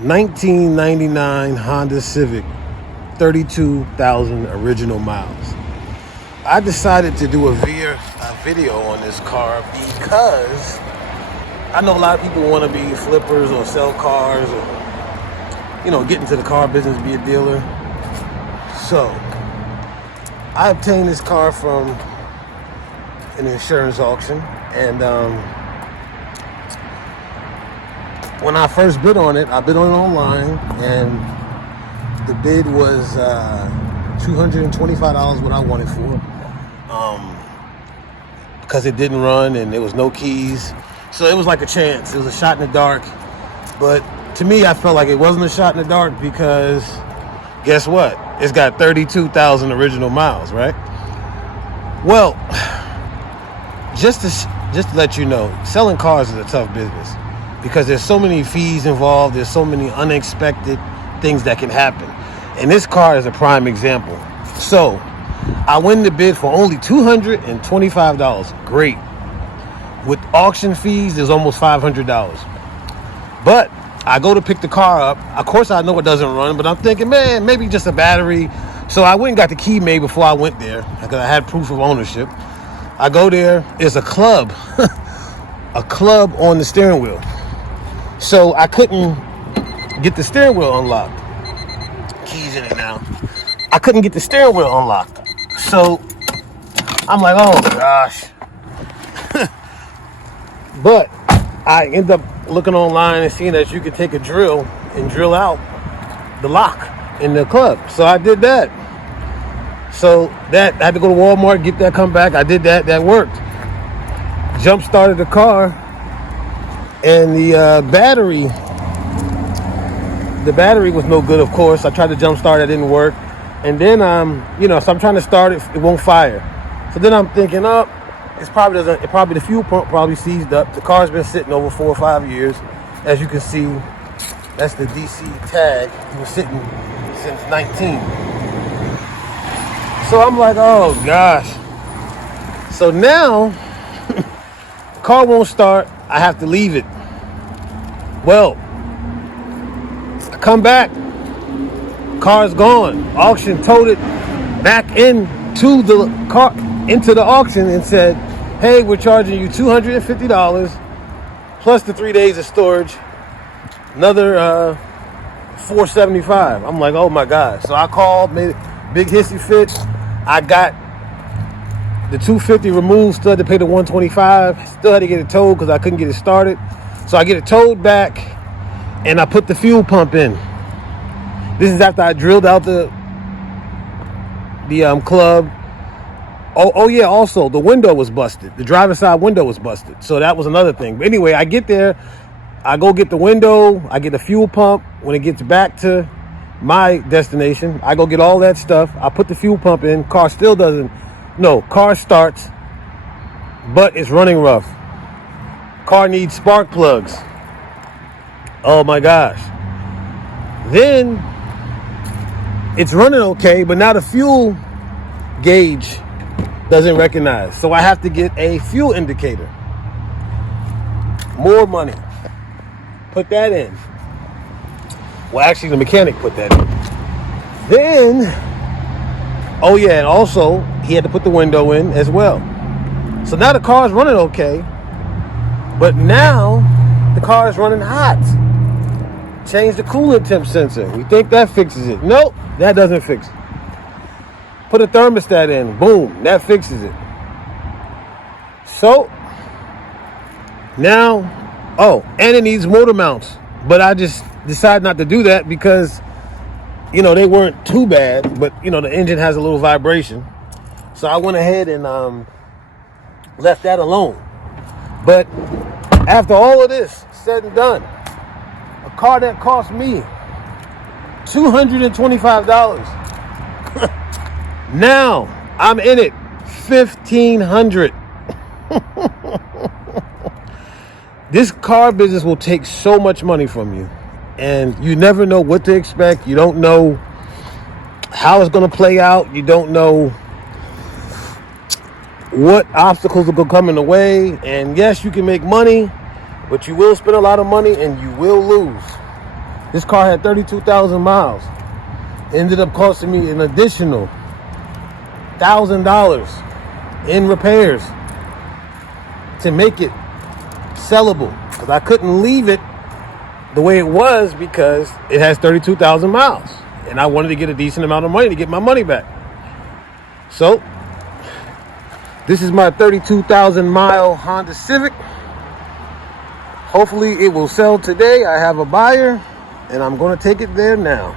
1999 Honda Civic, 32,000 original miles. I decided to do a video on this car because I know a lot of people want to be flippers or sell cars or, get into the car business, be a dealer. So I obtained this car from an insurance auction, and when I first bid on it, I bid on it online, and the bid was $225 what I wanted for, because it didn't run and there was no keys. So it was like a chance. It was a shot in the dark. But to me, I felt like it wasn't a shot in the dark because guess what? It's got 32,000 original miles, right? Well, just to let you know, selling cars is a tough business because there's so many fees involved. There's so many unexpected things that can happen. And this car is a prime example. So I win the bid for only $225. Great. With auction fees, there's almost $500. But I go to pick the car up. Of course, I know it doesn't run, but I'm thinking, man, maybe just a battery. So I went and got the key made before I went there because I had proof of ownership. I go there. There's a club, a club on the steering wheel. So I couldn't get the steering wheel unlocked. Keys in it now. I couldn't get the steering wheel unlocked. So I'm like, oh my gosh. But I end up looking online and seeing that you can take a drill and drill out the lock in the club. So I did that. So that I had to go to Walmart, get that, come back. I did that. That worked. Jump started the car, and the battery was no good. Of course, I tried to jump start. It didn't work. And then so I'm trying to start it. It won't fire. So then I'm thinking, it's probably the fuel pump probably seized up. The car's been sitting over 4 or 5 years. As you can see, that's the DC tag. It was sitting since 19. So I'm like, oh gosh. So now, car won't start. I have to leave it. Well, I come back. Car's gone. Auction towed it back into the auction and said, hey, we're charging you $250 plus the 3 days of storage, another $475. I'm like, oh my God. So I called, made a big hissy fit. I got the $250 removed, still had to pay the $125. Still had to get it towed because I couldn't get it started. So I get it towed back and I put the fuel pump in. This is after I drilled out the club. Oh yeah, also the window was busted. The driver's side window was busted. So that was another thing. But anyway, I get there, I go get the window, I get the fuel pump. When it gets back to my destination, I go get all that stuff. I put the fuel pump in. Car starts, but it's running rough. Car needs spark plugs. Oh my gosh. Then it's running okay, but now the fuel gauge doesn't recognize. So I have to get a fuel indicator. More money. Put that in. Well, actually, the mechanic put that in. Then, and also, he had to put the window in as well. So now the car's running okay, but now the car is running hot. Change the coolant temp sensor. We think that fixes it. Nope, that doesn't fix it. Put a thermostat in. Boom. That fixes it. So now, and it needs motor mounts. But I just decided not to do that because, they weren't too bad. But, the engine has a little vibration. So I went ahead and left that alone. But after all of this said and done, a car that cost me $225. Now I'm in it $1,500. This car business will take so much money from you, and you never know what to expect. You don't know how it's going to play out. You don't know what obstacles will come in the way. And yes, you can make money, but you will spend a lot of money and you will lose. This car had 32,000 miles. Ended up costing me an additional $1,000 in repairs to make it sellable, because I couldn't leave it the way it was because it has 32,000 miles, and I wanted to get a decent amount of money to get my money back. So this is my 32,000 mile Honda Civic. Hopefully it will sell today. I have a buyer, and I'm going to take it there now.